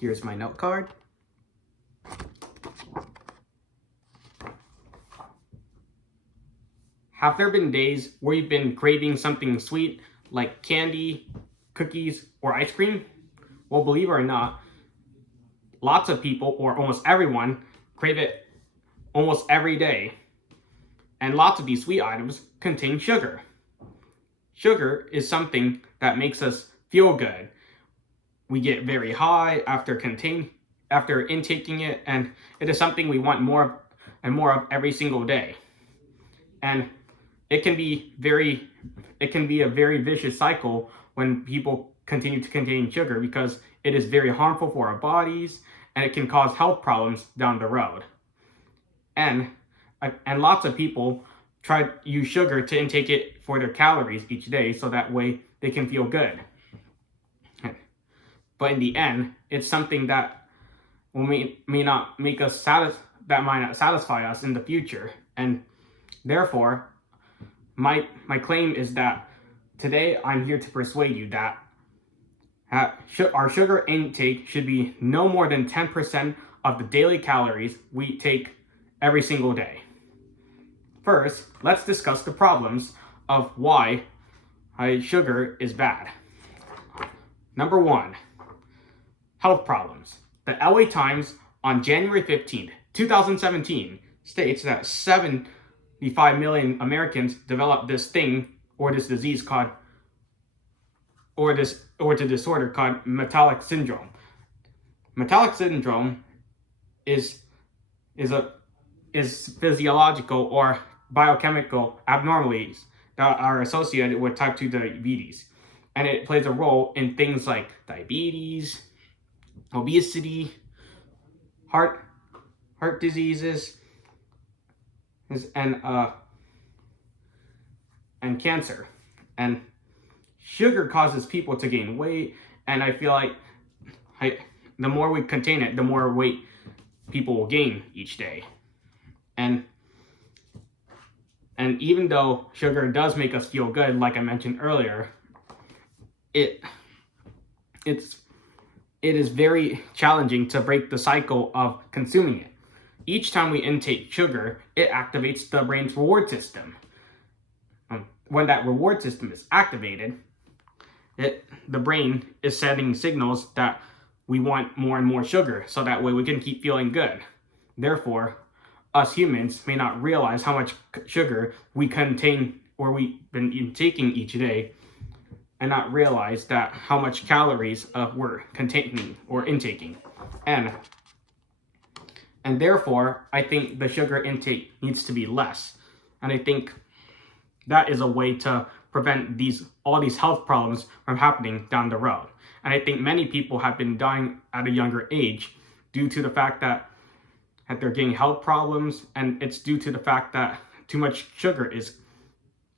Here's my note card. Have there been days where you've been craving something sweet like candy, cookies, or ice cream? Well, believe it or not, lots of people, or almost everyone, crave it almost every day. And lots of these sweet items contain sugar. Sugar is something that makes us feel good. We get very high after intaking it, and it is something we want more of and more of every single day. And it can be a very vicious cycle when people continue to contain sugar, because it is very harmful for our bodies and it can cause health problems down the road. And lots of people try to use sugar to intake it for their calories each day, so that way they can feel good. But in the end, it's something that may not make us that might not satisfy us in the future. And therefore, my claim is that today I'm here to persuade you that our sugar intake should be no more than 10% of the daily calories we take every single day. First, let's discuss the problems of why sugar is bad. Number 1, health problems. The LA Times on January 15th, 2017 states that 75 million Americans develop this thing or this disease called the disorder called metabolic syndrome. Metabolic syndrome is physiological or biochemical abnormalities that are associated with type 2 diabetes. And it plays a role in things like diabetes, obesity, heart diseases, and cancer. And sugar causes people to gain weight, and I feel like the more we contain it, the more weight people will gain each day. And even though sugar does make us feel good, like I mentioned earlier, it is very challenging to break the cycle of consuming it. Each time we intake sugar, it activates the brain's reward system. When that reward system is activated, the brain is sending signals that we want more and more sugar, so that way we can keep feeling good. Therefore, us humans may not realize how much sugar we contain or we've been intaking each day, and not realize that how much calories we're containing or intaking. And therefore, I think the sugar intake needs to be less. And I think that is a way to prevent all these health problems from happening down the road. And I think many people have been dying at a younger age due to the fact that they're getting health problems, and it's due to the fact that too much sugar is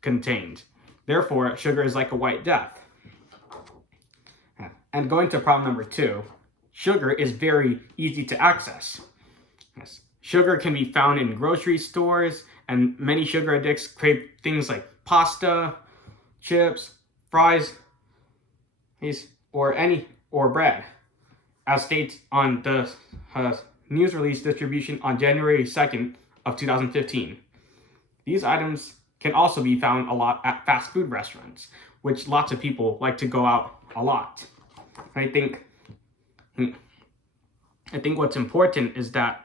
contained. Therefore, sugar is like a white death. And going to problem number 2, sugar is very easy to access. Yes. Sugar can be found in grocery stores, and many sugar addicts crave things like pasta, chips, fries, or bread, as stated on the news release distribution on January 2nd of 2015. These items can also be found a lot at fast food restaurants, which lots of people like to go out a lot. I think what's important is that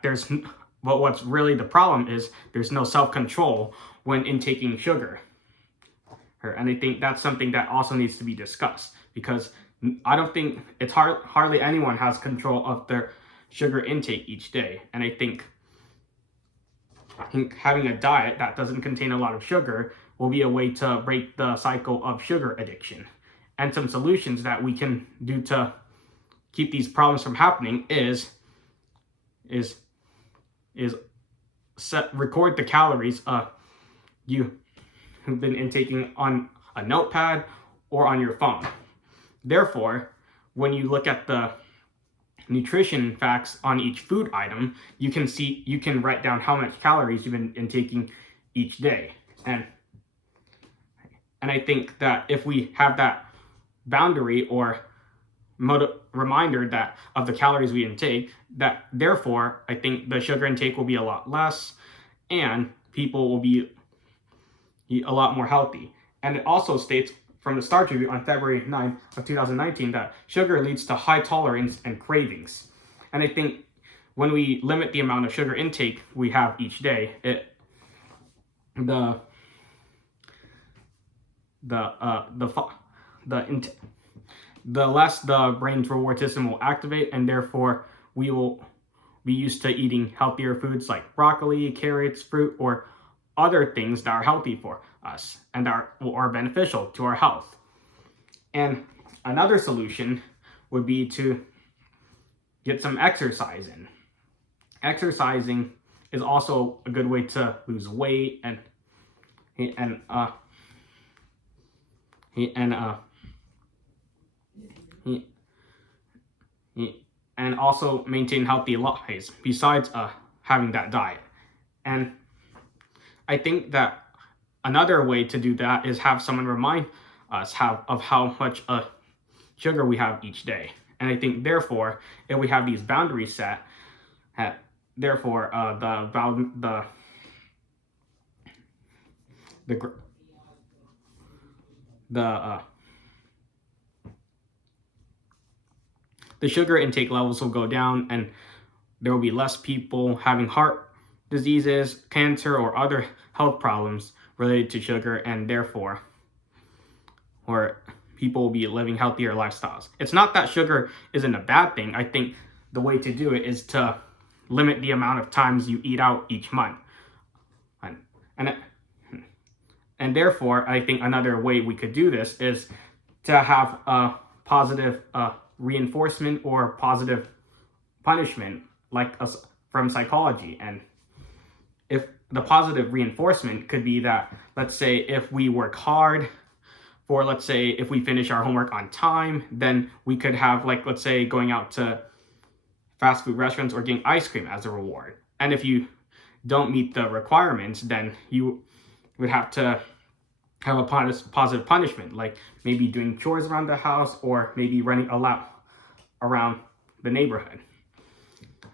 what's really the problem is there's no self-control when intaking sugar. And I think that's something that also needs to be discussed, because I don't think it's hardly anyone has control of their sugar intake each day. And I think having a diet that doesn't contain a lot of sugar will be a way to break the cycle of sugar addiction. And some solutions that we can do to keep these problems from happening is record the calories you've been intaking on a notepad or on your phone. Therefore, when you look at the nutrition facts on each food item, you can write down how much calories you've been intaking each day. And I think that if we have that boundary or reminder that of the calories we intake, that therefore I think the sugar intake will be a lot less and people will be a lot more healthy. And it also states from the Starch Review on February 9th of 2019 that sugar leads to high tolerance and cravings. And I think when we limit the amount of sugar intake we have each day, the less the brain's reward system will activate, and therefore we will be used to eating healthier foods like broccoli, carrots, fruit, or other things that are healthy for us and are beneficial to our health. And another solution would be to get some exercise in. Exercising is also a good way to lose weight and also maintain healthy lives besides having that diet. And I think that another way to do that is have someone remind us of how much sugar we have each day. And I think therefore, if we have these boundaries set, therefore the sugar intake levels will go down, and there will be less people having heart diseases, cancer, or other health problems related to sugar, and therefore, or people will be living healthier lifestyles. It's not that sugar isn't a bad thing. I think the way to do it is to limit the amount of times you eat out each month. And therefore, I think another way we could do this is to have a positive reinforcement or positive punishment, like from psychology. And if the positive reinforcement could be that, let's say, if we work hard, for let's say if we finish our homework on time, then we could have, like, let's say going out to fast food restaurants or getting ice cream as a reward. And if you don't meet the requirements, then you would have to have a positive punishment, like maybe doing chores around the house or maybe running a lap around the neighborhood.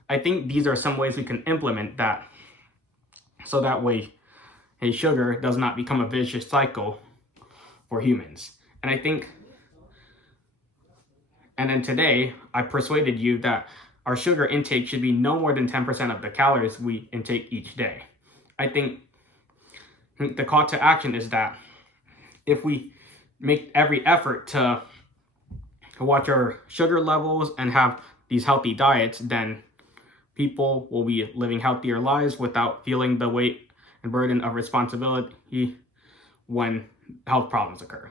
I think these are some ways we can implement that, so that way sugar does not become a vicious cycle for humans. And I think, and then today I persuaded you that our sugar intake should be no more than 10% of the calories we intake each day. I think the call to action is that if we make every effort to watch our sugar levels and have these healthy diets, then people will be living healthier lives without feeling the weight and burden of responsibility when health problems occur.